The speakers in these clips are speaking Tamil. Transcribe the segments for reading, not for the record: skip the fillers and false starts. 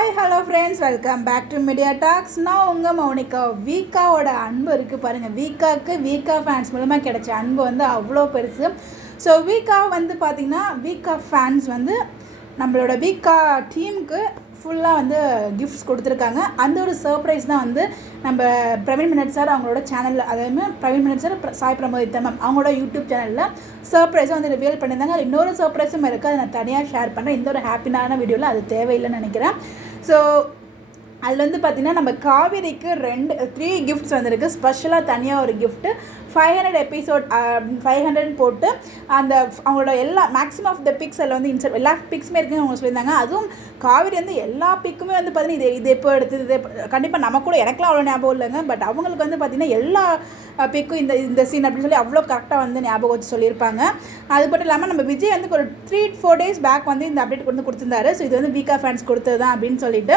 Hi hello friends, welcome back to Media Talks. நான் உங்கள் மௌனிகா. வீக்காவோட அன்பு இருக்குது பாருங்கள். வீக்கா ஃபேன்ஸ் மூலமாக கிடைச்ச அன்பு வந்து அவ்வளோ பெருசு. ஸோ வீக்கா வந்து பார்த்திங்கன்னா வீக்கா ஃபேன்ஸ் வந்து நம்மளோட வீக்கா டீமுக்கு ஃபுல்லாக வந்து கிஃப்ட்ஸ் கொடுத்துருக்காங்க. அந்த ஒரு சர்ப்ரைஸ் தான் வந்து நம்ம பிரவீன் மினட் சார் அவங்களோட சேனலில், அதாவது பிரவீன் மினட் சார் சாய் பிரமோதித்த மேம் அவங்களோட யூடியூப் சேனலில் சர்ப்ரைஸாக வந்து ரிவீல் பண்ணியிருந்தாங்க. அது இன்னொரு சர்ப்ரைஸும் இருக்குது, அதை நான் தனியாக ஷேர் பண்ணுறேன். இந்த ஒரு ஹாப்பியான வீடியோவில் அது தேவையில்லைன்னு நினைக்கிறேன். ஸோ அதில் வந்து பார்த்திங்கன்னா நம்ம காவேரிக்கு 3 கிஃப்ட்ஸ் வந்துருக்கு. ஸ்பெஷலாக தனியாக ஒரு கிஃப்ட்டு 500 எபிசோட் 500 போட்டு அந்த அவங்களோட எல்லா மேக்ஸிமம் ஆஃப் த பிக்ஸ் அதில் வந்து இன்சர்ட் எல்லா பிக்ஸுமே இருக்குன்னு அவங்க சொல்லியிருந்தாங்க. அதுவும் காவேரி வந்து எல்லா பிக்குமே வந்து பார்த்திங்கன்னா இது எப்போ எடுத்தது, இது கண்டிப்பாக நம்ம கூட எனக்குலாம் அவ்வளோ ஞாபகம் இல்லைங்க. பட் அவங்களுக்கு வந்து பார்த்திங்கன்னா எல்லா பிக்கும் இந்த சீன் அப்படின்னு சொல்லி அவ்வளோ கரெக்டாக வந்து ஞாபகம் வச்சு சொல்லியிருப்பாங்க. அது மட்டும் இல்லாமல் நம்ம விஜய் வந்து ஒரு 3-4 டேஸ் பேக் வந்து இந்த அப்டேட் வந்து கொடுத்துருந்தாரு. ஸோ இது வந்து வீக்கா ஃபேன்ஸ் கொடுத்தது தான் அப்படின்னு சொல்லிட்டு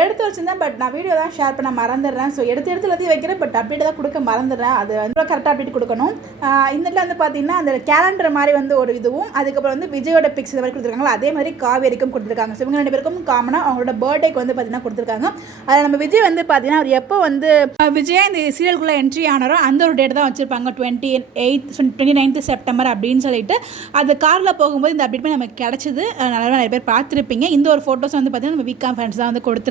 எடுத்து வச்சுருந்தேன். பட் நான் வீடியோ தான் ஷேர் பண்ண மறந்துடுறேன். ஸோ எடுத்து எல்லாத்தையும் வைக்கிறேன், பட் அப்டேட் தான் கொடுக்க மறந்துடுறேன். அது வந்து கரெக்டாக அப்டேட் கொடுக்கணும். இந்த இடத்துல வந்து பார்த்திங்கன்னா அந்த கேலண்டர் மாதிரி வந்து ஒரு இதுவும், அதுக்கப்புறம் வந்து விஜயோட பிக்ஸ் இது மாதிரி கொடுத்துருக்காங்களா, அதே மாதிரி காவேரிக்கும் கொடுத்துருக்காங்க. ஸோ இவங்க 2 பேருக்கும் காமனாக அவங்களோட பர்த்டேக்கு வந்து பார்த்திங்கன்னா கொடுத்துருக்காங்க. அதில் நம்ம விஜய் வந்து பார்த்திங்கன்னா அவர் எப்போ வந்து விஜயா இந்த சீரியலுக்குள்ளே என்ட்ரி ஆனாரோ அந்த ஒரு டேட் தான் வச்சுருப்பாங்க, 29th செப்டம்பர் அப்படின்னு சொல்லிட்டு. அது காரில் போகும்போது இந்த அப்டேட் நமக்கு கிடச்சிது. நல்லா நிறைய பேர் பார்த்துருப்பீங்க. இந்த ஒரு ஃபோட்டோஸ் வந்து பார்த்திங்கன்னா நம்ம வீக்கா ஃபேன்ஸ் தான் வந்து கொடுத்துருக்காங்க.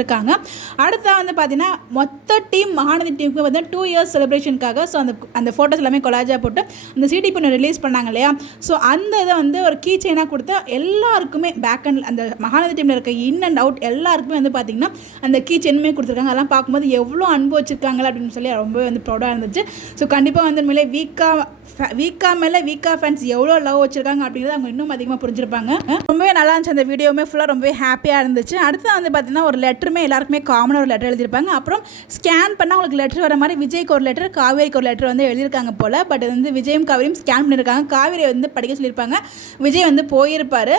அடுத்தா வந்து பார்த்தீங்கன்னா மொத்த டீம் மகாநதி டீமுக்கு வந்து 2 இயர்ஸ் செலிப்ரேஷனுக்காக ஸோ அந்த ஃபோட்டோஸ் எல்லாமே கொலாஜாக போட்டு அந்த சிடி பண்ண ரிலீஸ் பண்ணாங்க இல்லையா. ஸோ அந்த இதை வந்து ஒரு கீ செயினாக கொடுத்து எல்லாருக்குமே பேக் அண்ட் அந்த மகாநதி டீமில் இருக்க இன் அண்ட் அவுட் எல்லாருக்குமே வந்து பார்த்திங்கன்னா அந்த கீ செயினுமே கொடுத்துருக்காங்க. அதெல்லாம் பார்க்கும்போது எவ்வளோ அன்பு வச்சுருக்காங்க அப்படின்னு சொல்லி ரொம்பவே வந்து ப்ரௌடாக இருந்துச்சு. ஸோ கண்டிப்பாக வந்து மேலே வீக்கா மேலே வீக்கா ஃபேன்ஸ் எவ்வளோ லவ் வச்சுருக்காங்க அப்படிங்கிறது அவங்க இன்னும் அதிகமாக புரிஞ்சிருப்பாங்க. ரொம்பவே நல்லா இருந்துச்சு. அந்த வீடியோவுமே ஃபுல்லாக ரொம்பவே ஹாப்பியாக இருந்துச்சு. அடுத்து வந்து பார்த்திங்கன்னா ஒரு லெட்டருமே எல்லாருக்குமே காமனாக ஒரு லெட்டர் எழுதியிருப்பாங்க. அப்புறம் ஸ்கேன் பண்ணால் உங்களுக்கு லெட்டர் வர மாதிரி விஜய்க்கு ஒரு லெட்டர், காவேரிக்கு ஒரு லெட்டர் வந்து எழுதியிருக்காங்க போல். பட் வந்து விஜயும் காவேரியும் ஸ்கேன் பண்ணியிருக்காங்க. காவேரி வந்து படிக்க சொல்லியிருப்பாங்க, விஜய் வந்து போயிருப்பார்,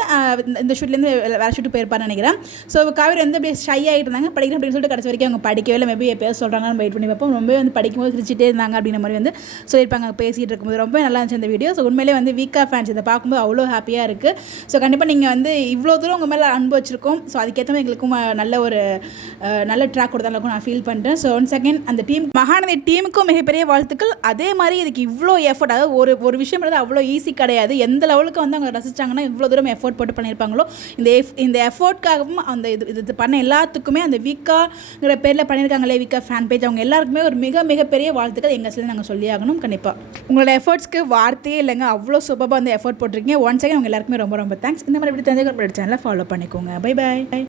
இந்த ஷூட்லேருந்து வேறு ஷூட்டு போயிருப்பாருன்னு நினைக்கிறேன். ஸோ காவேரி வந்து அப்படியே ஷை ஆகிட்டு இருந்தாங்க, படிக்கிறேன் அப்படின்னு சொல்லிட்டு கடைசி வரைக்கும் அவங்க படிக்கவே இல்லை. மேபி எப்போயாவது சொல்கிறாங்கன்னு வெயிட் பண்ணி பார்ப்போம். ரொம்பவே வந்து படிக்கும்போது சிரிச்சிட்டே இருந்தாங்க அப்படின்ற மாதிரி வந்து சொல்லியிருப்பாங்க பேசிகிட்டு இருக்கும்போது. ரொம்ப நல்லா இருந்துச்சு அந்த வீடியோ. ஸோ உண்மையிலே வந்து வீக்கா ஃபேன்ஸ் இதை பார்க்கும்போது அவ்வளோ ஹாப்பியாக இருக்குது. ஸோ கண்டிப்பாக நீங்கள் வந்து இவ்வளோ தூரம் உங்கள் மேலே அன்பு வச்சிருக்கோம். ஸோ அதுக்கேற்ற மாதிரி எங்களுக்கும் நல்ல ட்ராக் கொடுத்தாலும் நான் ஃபீல் பண்ணுறேன். ஸோ ஒன் செகண்ட் அந்த டீம் மகாநதி டீமுக்கும் மிகப்பெரிய வாழ்த்துக்கள். அதே மாதிரி இதுக்கு இவ்வளோ எஃபர்ட், அதாவது ஒரு விஷயம்ன்றது அவ்வளோ ஈஸி கிடையாது. எந்த லெவலுக்கு வந்து அவங்க ரசித்தாங்கன்னா இவ்வளோ தூரம் எஃபோர்ட் போட்டு பண்ணியிருப்பாங்களோ, இந்த எஃபோர்ட்காகவும் அந்த இது பண்ண எல்லாத்துக்குமே அந்த வீக்காங்கிற பேரில் பண்ணியிருக்காங்களே வீக்கா ஃபேன் பேஜ், அவங்க எல்லாருக்குமே ஒரு மிகப்பெரிய வாழ்த்துக்கள் எங்கள் சேர்ந்து நாங்கள் சொல்லி ஆகணும். கண்டிப்பாக உங்களோட எஃபோர்ட்ஸ்க்கு வார்த்தையே இல்லைங்க. அவ்வளோ சூப்பராக வந்து எஃபோர்ட் போட்டிருக்கீங்க. ஒன் செகண்ட் அவங்க எல்லாருக்குமே ரொம்ப தேங்க்ஸ். இந்த மாதிரி இப்படி தெரிஞ்சுக்க சேனலை ஃபாலோ பண்ணிக்கோங்க. பை.